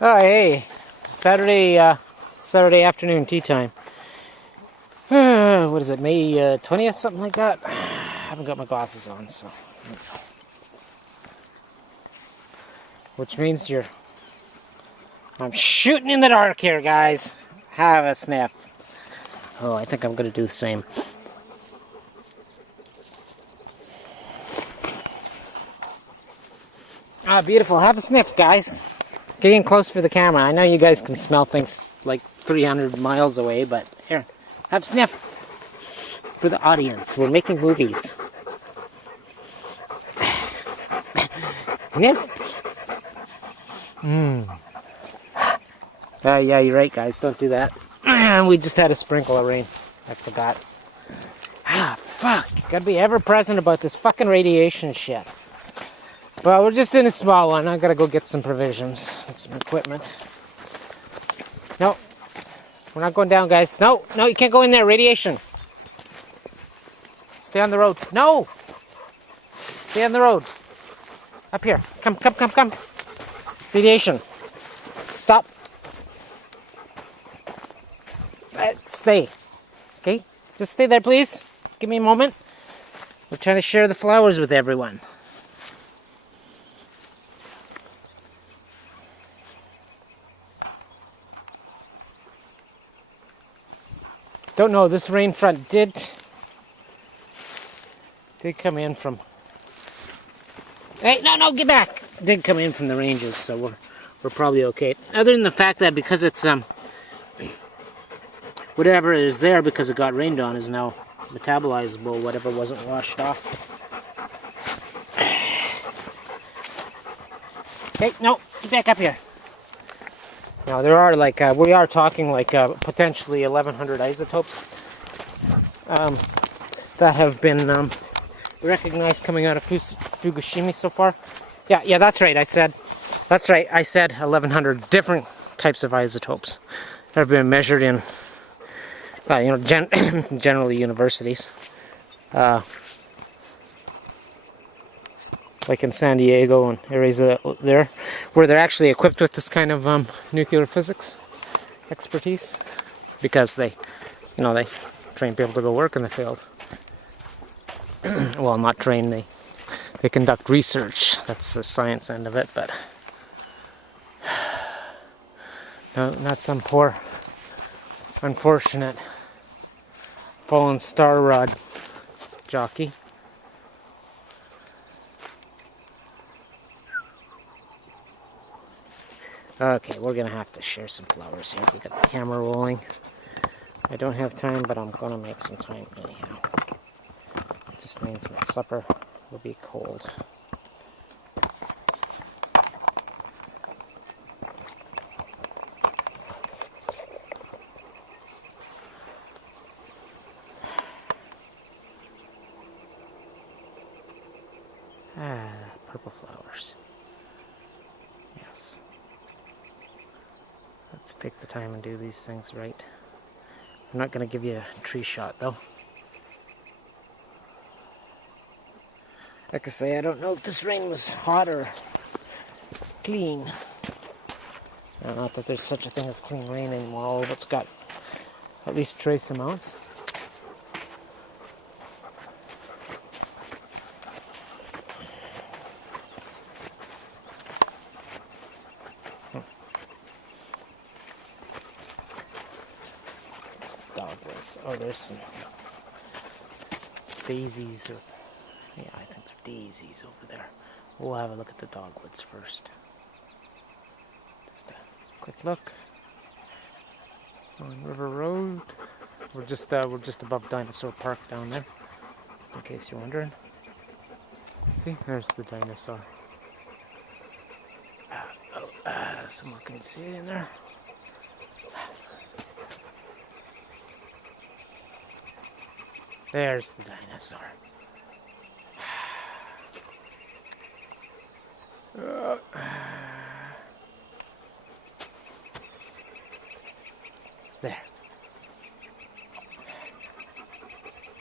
Oh, hey, Saturday afternoon tea time. What is it, May 20th, something like that? I haven't got my glasses on, so. Which means I'm shooting in the dark here, guys. Have a sniff. Oh, I think I'm going to do the same. Ah, beautiful. Have a sniff, guys. Getting close for the camera. I know you guys can smell things like 300 miles away, but here, have a sniff for the audience. We're making movies. Sniff. Yeah, you're right, guys. Don't do that. We just had a sprinkle of rain. I forgot. Fuck. Gotta be ever present about this fucking radiation shit. Well, we're just in a small one. I gotta go get some provisions and some equipment. No. We're not going down, guys. No, you can't go in there. Radiation. Stay on the road. No! Stay on the road. Up here. Come. Radiation. Stop. Stay. Okay? Just stay there, please. Give me a moment. We're trying to share the flowers with everyone. Don't know, this rain front did come in from... Hey, no, get back! Did come in from the ranges, so we're probably okay. Other than the fact that because it's, whatever is there because it got rained on is now metabolizable, whatever wasn't washed off. Hey, no, get back up here. Now there are we are talking potentially 1,100 isotopes that have been recognized coming out of Fukushima so far. Yeah, that's right. I said 1,100 different types of isotopes that have been measured in, generally universities, like in San Diego and areas there, where they're actually equipped with this kind of nuclear physics expertise, because they train people to go work and they failed. Well, not train, they conduct research. That's the science end of it, but no, not some poor, unfortunate fallen star rod jockey. Okay, we're gonna have to share some flowers here. We got the camera rolling. I don't have time, but I'm gonna make some time anyhow. It just means my supper will be cold. Purple flowers. Yes. Let's take the time and do these things right. I'm not going to give you a tree shot though. Like I say, I don't know if this rain was hot or clean. Not that there's such a thing as clean rain anymore, all of it's got at least trace amounts. Dogwoods. Oh, there's some daisies. Yeah, I think they're daisies over there. We'll have a look at the dogwoods first. Just a quick look on River Road. We're just above Dinosaur Park down there, in case you're wondering. See, there's the dinosaur. Someone can see it in there. There's the dinosaur. There.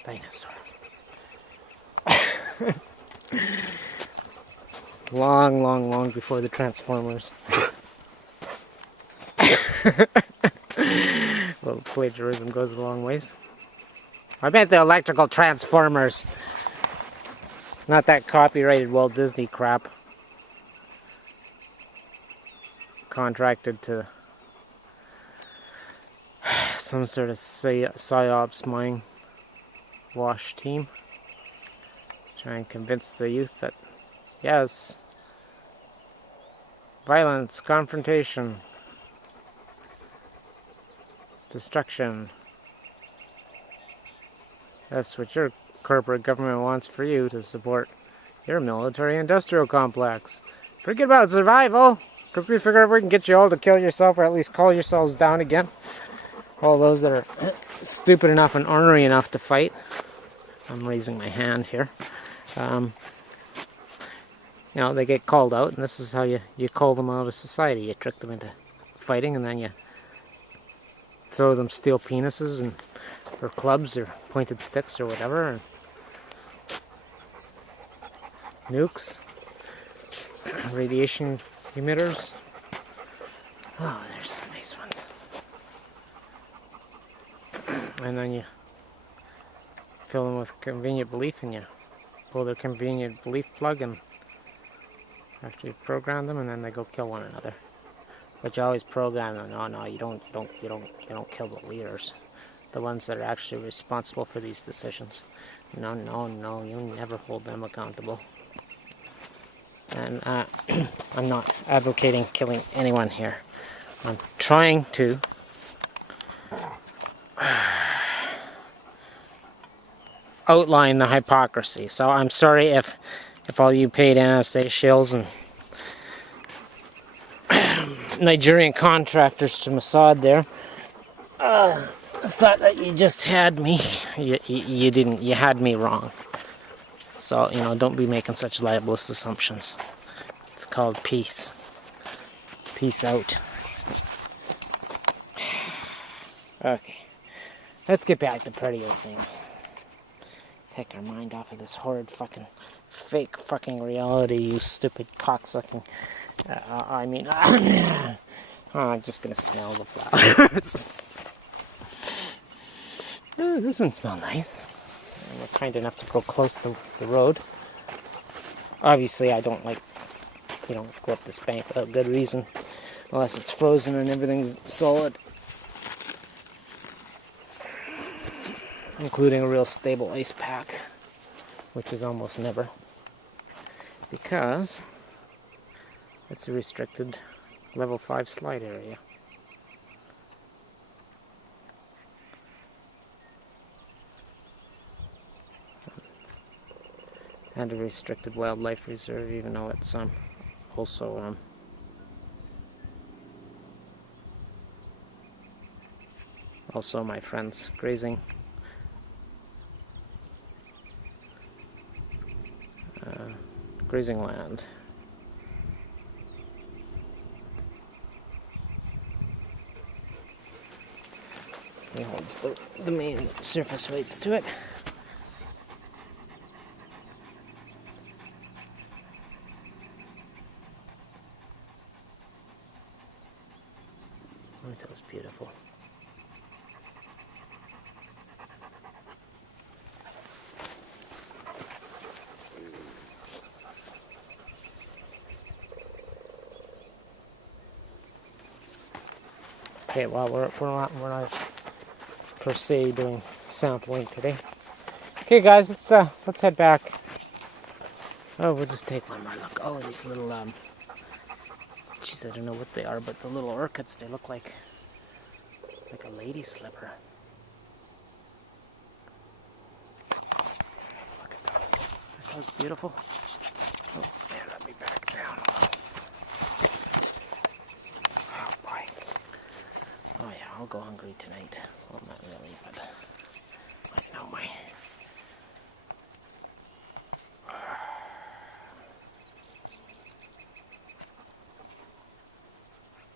Dinosaur. Long before the Transformers. Well, plagiarism goes a long ways. I meant the electrical transformers. Not that copyrighted Walt Disney crap. Contracted to some sort of psyops mind wash team. Try and convince the youth that, yes, violence, confrontation, destruction. That's what your corporate government wants for you, to support your military-industrial complex. Forget about survival, because we figure if we can get you all to kill yourself, or at least call yourselves down again. All those that are stupid enough and ornery enough to fight. I'm raising my hand here. You know, they get called out, and this is how you call them out of society. You trick them into fighting, and then you throw them steel penises and or clubs or pointed sticks or whatever, and nukes, radiation emitters. Oh, there's some nice ones. And then you fill them with convenient belief, and you pull their convenient belief plug, and after you program them, and then they go kill one another. But you always program them. No, you don't kill the leaders, the ones that are actually responsible for these decisions. No, you never hold them accountable. And I'm not advocating killing anyone here. I'm trying to outline the hypocrisy. So I'm sorry if all you paid NSA shills and Nigerian contractors to Mossad there thought that you just had me. You didn't. You had me wrong. So, you know, don't be making such libelous assumptions. It's called peace. Peace out. Okay. Let's get back to prettier things. Take our mind off of this horrid fucking fake fucking reality, you stupid cocksucking. I'm just gonna smell the flowers. Oh, this one smells nice. And we're kind enough to go close to the road. Obviously, I don't like, go up this bank without good reason, unless it's frozen and everything's solid, including a real stable ice pack, which is almost never, because it's a restricted level 5 slide area. And a restricted wildlife reserve, even though it's also my friend's grazing land. He holds the main surface weights to it. That was beautiful. Okay, well, we're not per se doing sampling today. Okay, guys, let's head back. Oh, we'll just take one more look. Oh, these little geez, I don't know what they are, but the little orchids, they look like a lady slipper. Look at those. Aren't those beautiful? Oh, yeah, let me back down. Oh, boy. Oh, yeah, I'll go hungry tonight. Well, not really, but I know my...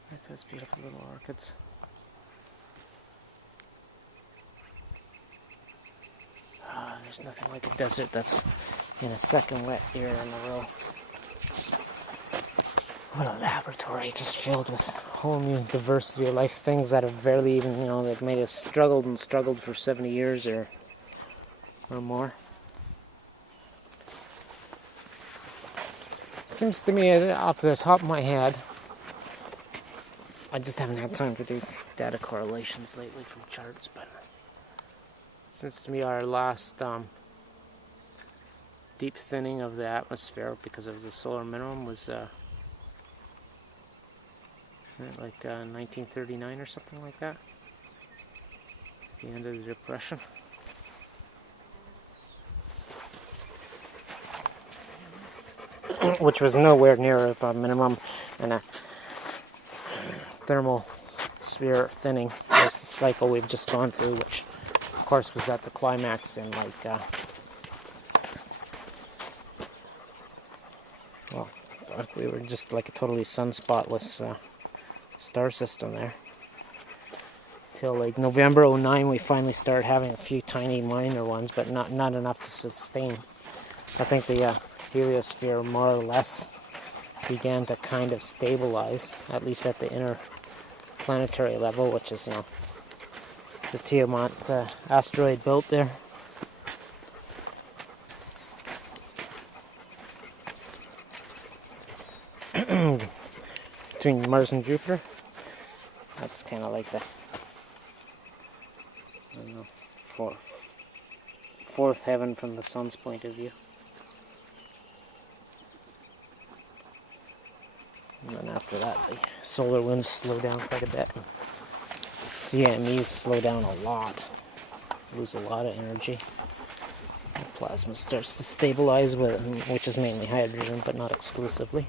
That's those beautiful little orchids. Oh, there's nothing like a desert that's in a second wet year in a row. What a laboratory, just filled with whole new diversity of life, things that have barely even, that may have struggled and struggled for 70 years or more. Seems to me, off the top of my head, I just haven't had time to do data correlations lately from charts, but it seems to me our last deep thinning of the atmosphere because of the solar minimum was like 1939 or something like that, at the end of the Depression. Which was nowhere near a minimum, and a thermal sphere thinning, this cycle we've just gone through, which of course was at the climax in we were just like a totally sun-spotless star system there. Till like November '09 we finally started having a few tiny minor ones, but not enough to sustain. I think the heliosphere more or less began to kind of stabilize, at least at the inner planetary level, which is, the Tiamat asteroid belt there. Between Mars and Jupiter. That's kind of like the, I don't know, fourth heaven from the sun's point of view. And then after that, the solar winds slow down quite a bit. And CMEs slow down a lot, lose a lot of energy. The plasma starts to stabilize, which is mainly hydrogen, but not exclusively.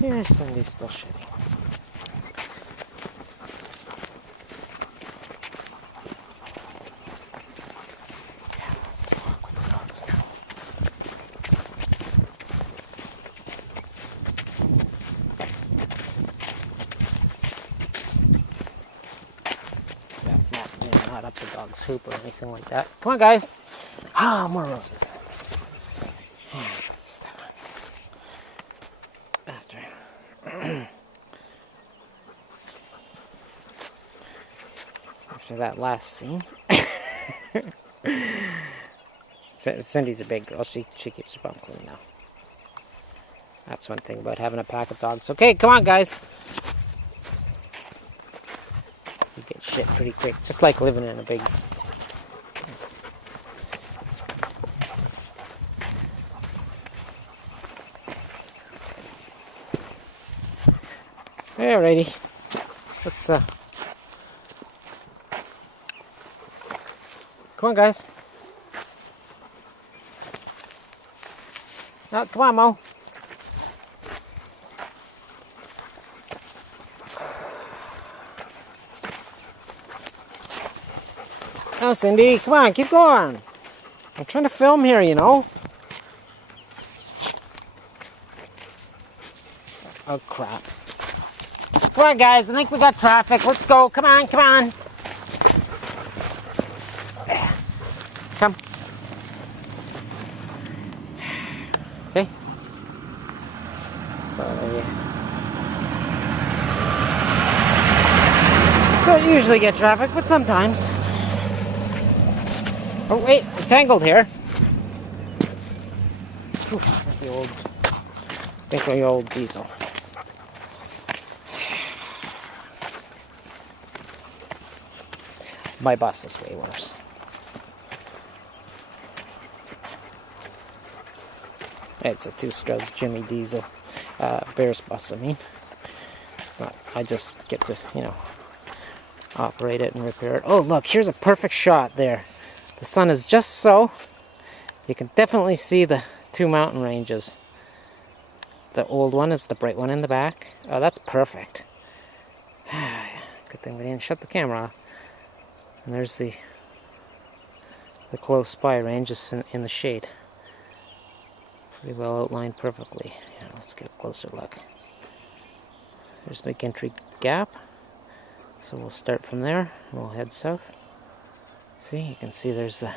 Yeah, Cindy's still shitting. Yeah, let's walk with the dogs now. Yeah, not up the dog's hoop or anything like that. Come on, guys. Ah, more roses. After that last scene. Cindy's a big girl. She keeps her bum clean now. That's one thing about having a pack of dogs. Okay, come on, guys. You get shit pretty quick. Just like living in a big... Alrighty. Let's, come on, guys. No, come on, Mo. Oh, Cindy, come on, keep going. I'm trying to film here, Oh, crap. Come on, guys, I think we got traffic. Let's go. Come on, come on. Come. Okay. So there you don't usually get traffic, but sometimes. Oh wait, I'm tangled here. Oof, the old, stinky old diesel. My bus is way worse. It's a two-stroke Jimmy Diesel, Bears bus, I mean. It's not, I just get to, operate it and repair it. Oh, look, here's a perfect shot there. The sun is just so. You can definitely see the two mountain ranges. The old one is the bright one in the back. Oh, that's perfect. Good thing we didn't shut the camera off. And there's the close by range is in the shade. Pretty well outlined perfectly. Yeah, let's get a closer look. There's McGinty Gap. So we'll start from there and we'll head south. See, you can see there's the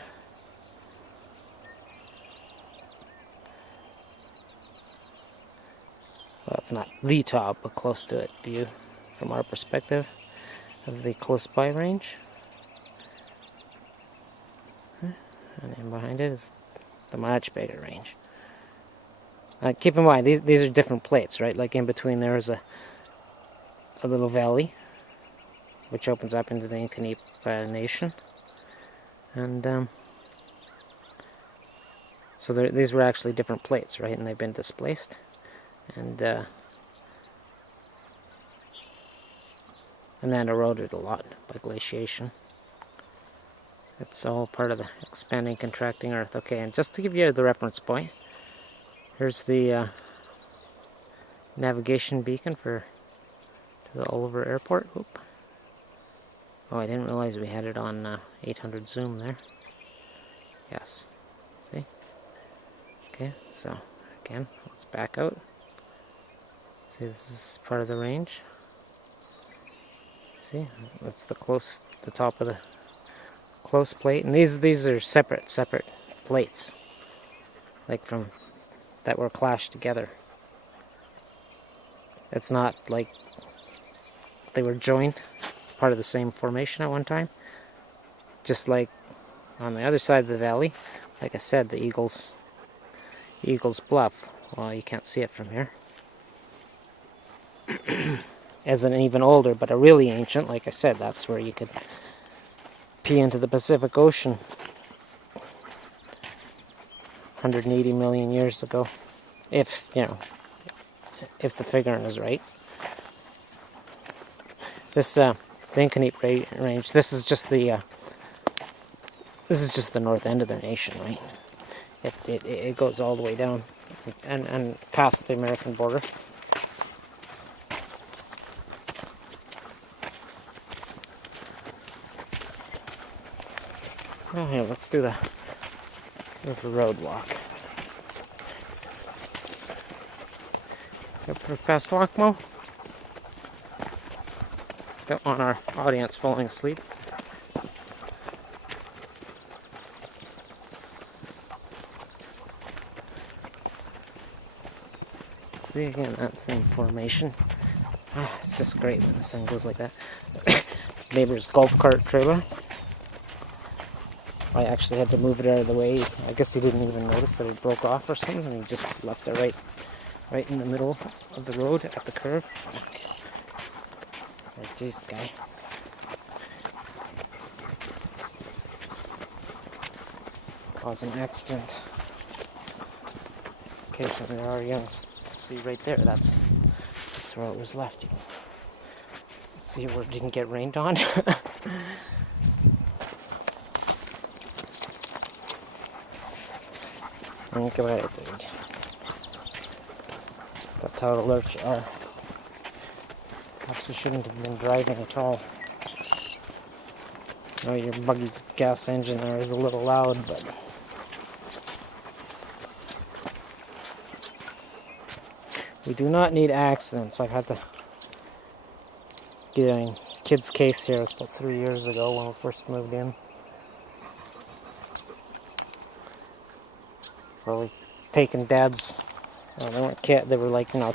well, it's not the top, but close to it view from our perspective of the close by range. And then behind it is the much bigger range. Keep in mind, these are different plates, right? Like in between there is a little valley which opens up into the Decontamination. And so these were actually different plates, right? And they've been displaced. And then eroded a lot by glaciation. It's all part of the expanding, contracting Earth. Okay, and just to give you the reference point, here's the navigation beacon to the Oliver Airport. Oop. Oh, I didn't realize we had it on 800 zoom there. Yes. See? Okay, so again, let's back out. See, this is part of the range. See, that's the top of the close plate, and these are separate plates, like that were clashed together. It's not like they were joined, part of the same formation at one time. Just like on the other side of the valley, like I said, the Eagles Bluff. Well, you can't see it from here. As an even older, but a really ancient, like I said, that's where you could pee into the Pacific Ocean 180 million years ago, if if the figuring is right. This Decontamination range. This is just the north end of their nation, right? It goes all the way down and past the American border. Oh, here, let's do the road walk. Up for a fast walk, Mo? Don't want our audience falling asleep. See again, that same formation. It's just great when the sun goes like that. Neighbor's golf cart trailer. I actually had to move it out of the way. I guess he didn't even notice that it broke off or something, and he just left it right in the middle of the road at the curve. Okay. Like, geez, guy. Cause an accident. Okay, so there are young. See right there, that's where it was left. You can see where it didn't get rained on. Look at that, dude. That's how alert you are. Perhaps you shouldn't have been driving at all. I know your buggy's gas engine there is a little loud, but we do not need accidents. I've had to get a kid's case here. It's about 3 years ago when we first moved in. Probably taking Dad's, they weren't kids, they were like, I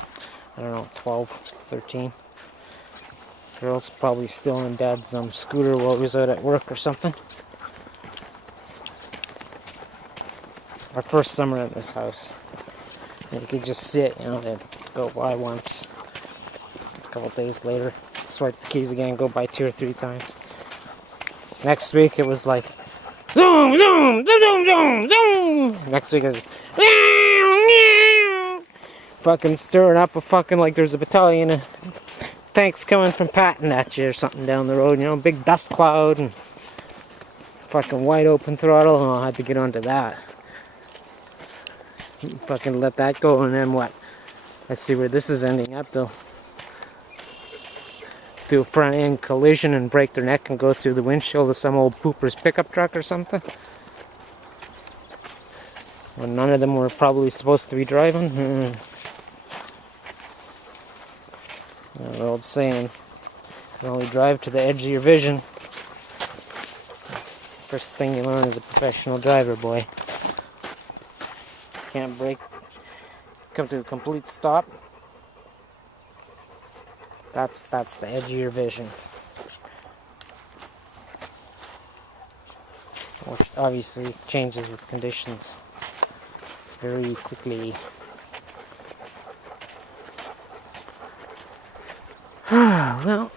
don't know, 12, 13. Girls probably still in Dad's scooter while he was out at work or something. Our first summer at this house. And you could just sit, they'd go by once. A couple days later, swipe the keys again, go by 2 or 3 times. Next week it was like, zoom, zoom, zoom, zoom, zoom, zoom. Next week is fucking stirring up a fucking, like there's a battalion of tanks coming from Patton at you or something down the road, big dust cloud and fucking wide open throttle. Oh, I had to get onto that. Fucking let that go, and then what? Let's see where this is ending up. They'll do a front end collision and break their neck and go through the windshield of some old pooper's pickup truck or something. When none of them were probably supposed to be driving. An old saying, you can only drive to the edge of your vision. First thing you learn as a professional driver, boy. Can't brake, come to a complete stop. That's the edge of your vision. Which obviously changes with conditions very quickly. Well,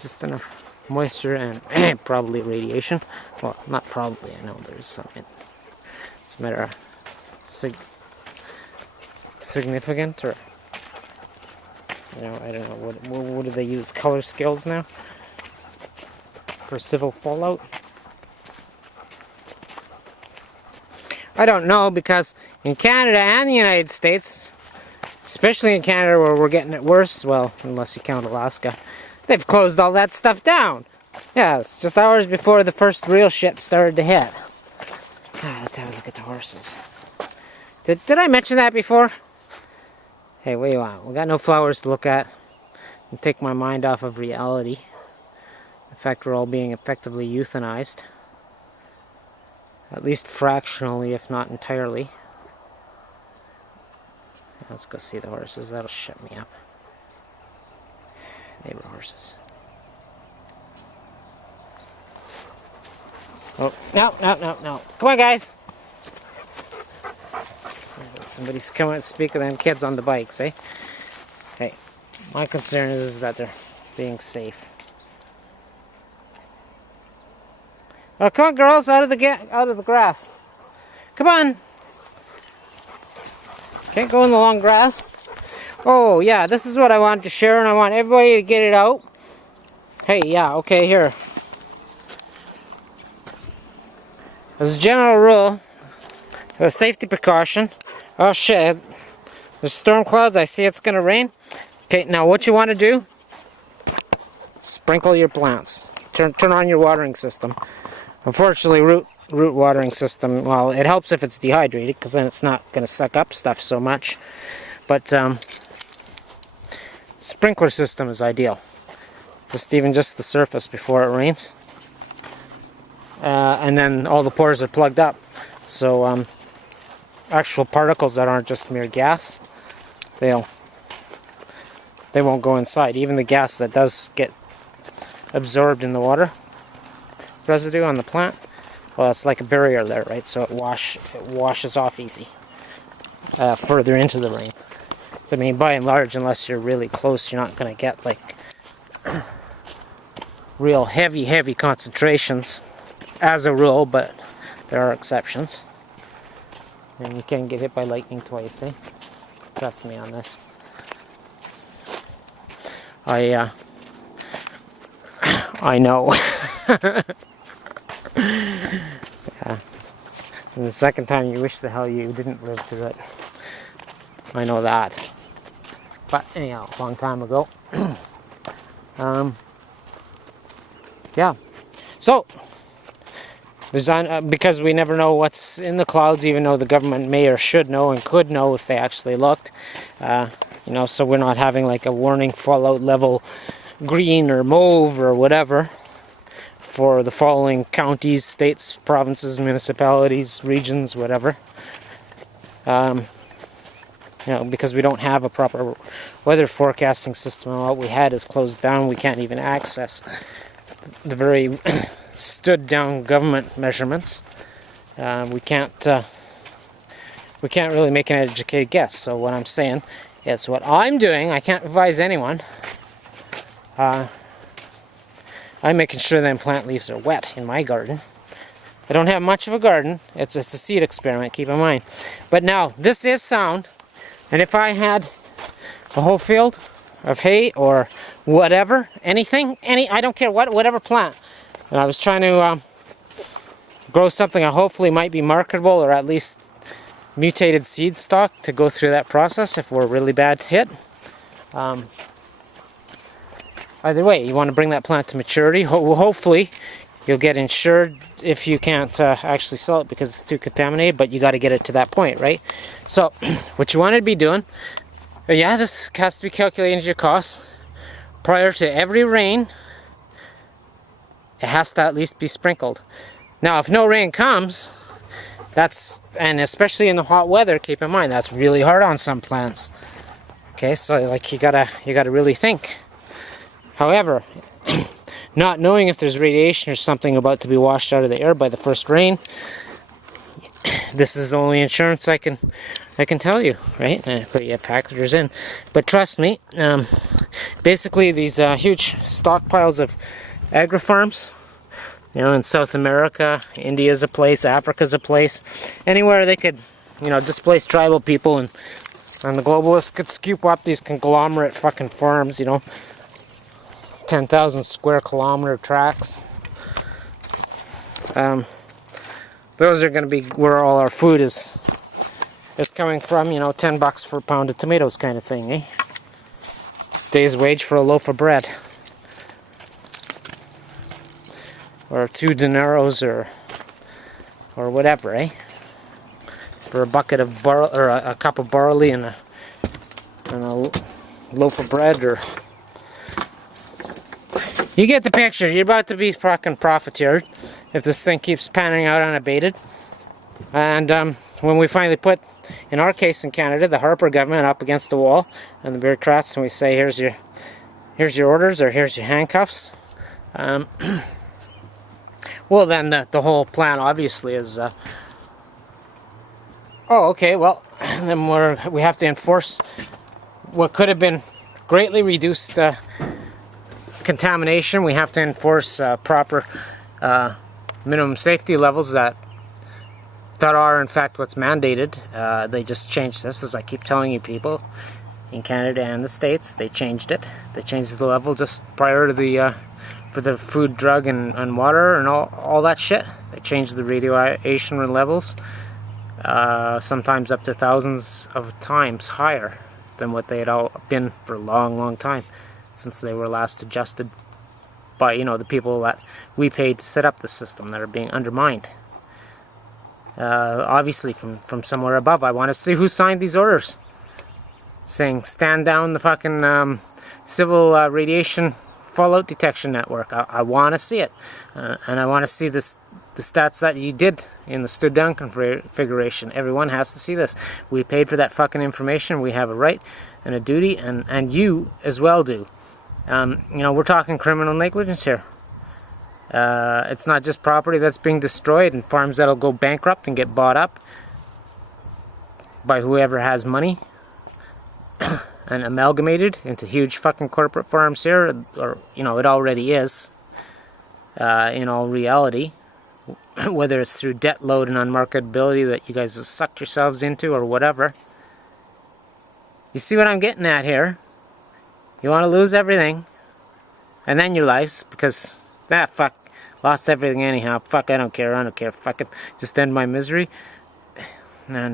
just enough moisture and probably radiation. Well, not probably, I know there's some in. It's a matter of significant, or I don't know, what do they use, color scales now for civil fallout? I don't know, because in Canada and the United States, especially in Canada where we're getting it worse, well, unless you count Alaska, they've closed all that stuff down. Yeah, it's just hours before the first real shit started to hit. Let's have a look at the horses. Did I mention that before? Hey, what do you want? We got no flowers to look at and take my mind off of reality. The fact we're all being effectively euthanized. At least fractionally, if not entirely. Let's go see the horses. That'll shut me up. Neighbor horses. Oh, no. Come on, guys. Somebody's coming to speak of them kids on the bikes, eh? Hey, my concern is that they're being safe. Oh, come on, girls, out of the grass. Come on. Can't go in the long grass. Oh, yeah, this is what I wanted to share, and I want everybody to get it out. Hey, yeah, okay, here. As a general rule, a safety precaution. Oh shit, there's storm clouds, I see it's gonna rain. Okay, now what you want to do, sprinkle your plants. Turn on your watering system. Unfortunately, root watering system, well, it helps if it's dehydrated, because then it's not gonna suck up stuff so much. But sprinkler system is ideal. Even just the surface before it rains. And then all the pores are plugged up. So actual particles that aren't just mere gas, they won't go inside. Even the gas that does get absorbed in the water residue on the plant, well, it's like a barrier there, right? So it washes off easy further into the rain. So I mean, by and large, unless you're really close, you're not going to get like real heavy concentrations as a rule, but there are exceptions. And you can get hit by lightning twice, eh? Trust me on this. I know. Yeah. And the second time you wish the hell you didn't live through it. I know that. But anyhow, a long time ago. Yeah. So, because we never know what's in the clouds, even though the government may or should know and could know if they actually looked. So we're not having like a warning fallout level green or mauve or whatever for the following counties, states, provinces, municipalities, regions, whatever. Because we don't have a proper weather forecasting system. All we had is closed down. We can't even access the very stood down government measurements. We can't really make an educated guess. So what I'm saying is, what I'm doing, I can't advise anyone. I'm making sure them plant leaves are wet in my garden. I don't have much of a garden. It's a seed experiment, keep in mind. But now, this is sound, and if I had a whole field of hay or whatever, I don't care whatever plant, and I was trying to grow something that hopefully might be marketable, or at least mutated seed stock to go through that process if we're really bad hit. Either way, you want to bring that plant to maturity. Hopefully, you'll get insured if you can't actually sell it because it's too contaminated, but you got to get it to that point, right? So, what you want to be doing, yeah, this has to be calculated into your costs. prior to every rain, it has to at least be sprinkled. Now, if no rain comes, and especially in the hot weather, keep in mind, that's really hard on some plants. Okay, so like you gotta really think. However, not knowing if there's radiation or something about to be washed out of the air by the first rain, this is the only insurance I can tell you, right? And I put your packagers in, but trust me, basically these huge stockpiles of agri-farms, you know, in South America, India's a place, Africa's a place, anywhere they could, you know, displace tribal people, and the globalists could scoop up these conglomerate fucking farms, you know, 10,000 square kilometer tracts. Those are going to be where all our food is coming from, you know, $10 for a pound of tomatoes kind of thing, eh? Day's wage for a loaf of bread. Or 2 dineros or whatever, eh? For a bucket of or a cup of barley and a loaf of bread, or you get the picture. You're about to be fucking profiteered if this thing keeps panning out unabated. And when we finally put, in our case in Canada, the Harper government up against the wall and the bureaucrats, and we say, here's your orders, or here's your handcuffs. Well, then the whole plan obviously is, oh, okay, well, then we have to enforce what could have been greatly reduced contamination. We have to enforce proper minimum safety levels that are in fact what's mandated. They just changed this, as I keep telling you people, in Canada and the States. They changed it. They changed the level just prior to the for the food, drug, and water and all that shit. They changed the radiation levels, sometimes up to thousands of times higher than what they had all been for a long time, since they were last adjusted by, you know, the people that we paid to set up the system that are being undermined. Obviously from somewhere above. I want to see who signed these orders saying stand down the fucking civil radiation fallout detection network. I want to see it, and I want to see the stats that you did in the stood down configuration. Everyone has to see this. We paid for that fucking information. We have a right and a duty, and you as well do. You know, we're talking criminal negligence here. It's not just property that's being destroyed and farms that'll go bankrupt and get bought up by whoever has money and amalgamated into huge fucking corporate farms here, or, you know, it already is, in all reality, whether it's through debt load and unmarketability that you guys have sucked yourselves into or whatever. You see what I'm getting at here? You want to lose everything, and then your lives, because, fuck, lost everything anyhow, fuck, I don't care, fuck it, just end my misery. No,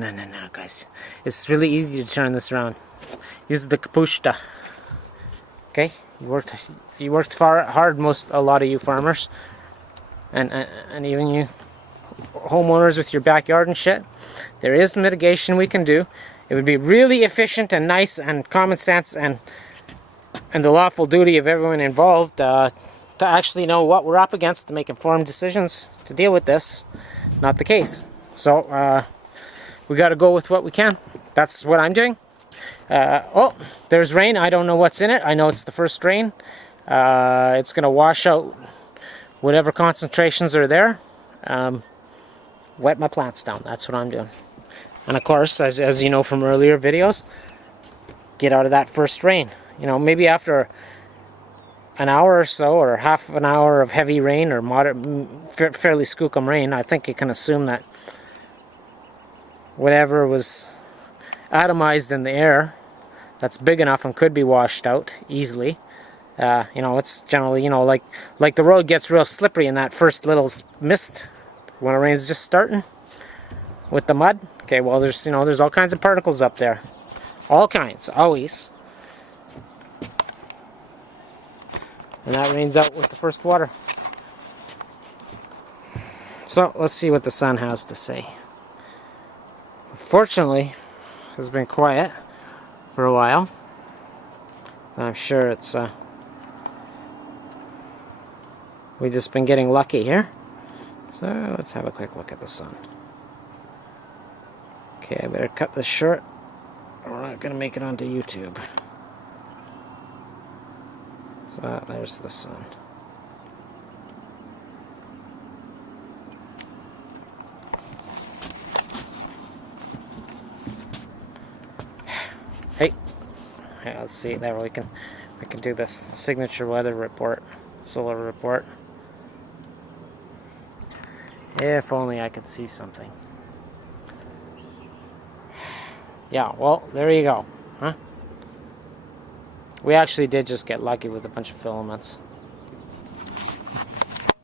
guys, it's really easy to turn this around. Use the kapushta. Okay, you worked hard, a lot of you farmers, and even you homeowners with your backyard and shit. There is mitigation we can do. It would be really efficient and nice and common sense and the lawful duty of everyone involved to actually know what we're up against, to make informed decisions to deal with this. Not the case. So we got to go with what we can. That's what I'm doing. Oh, there's rain. I don't know what's in it. I know it's the first rain. It's going to wash out whatever concentrations are there. Wet my plants down. That's what I'm doing. And of course, as you know from earlier videos, get out of that first rain. You know, maybe after an hour or so, or half an hour of heavy rain, or fairly skookum rain, I think you can assume that whatever was atomized in the air that's big enough and could be washed out easily. You know, it's generally, you know, like the road gets real slippery in that first little mist when the rain's just starting with the mud. Okay, well, there's, you know, there's all kinds of particles up there, all kinds, always, and that rains out with the first water. So let's see what the sun has to say. Fortunately, it's been quiet for a while. I'm sure it's We've just been getting lucky here. So let's have a quick look at the sun. Okay, I better cut this short, or we're not going to make it onto YouTube. So there's the sun. Hey, yeah, let's see. There we can do this signature weather report, solar report. If only I could see something. Yeah, well, there you go, huh? We actually did just get lucky with a bunch of filaments.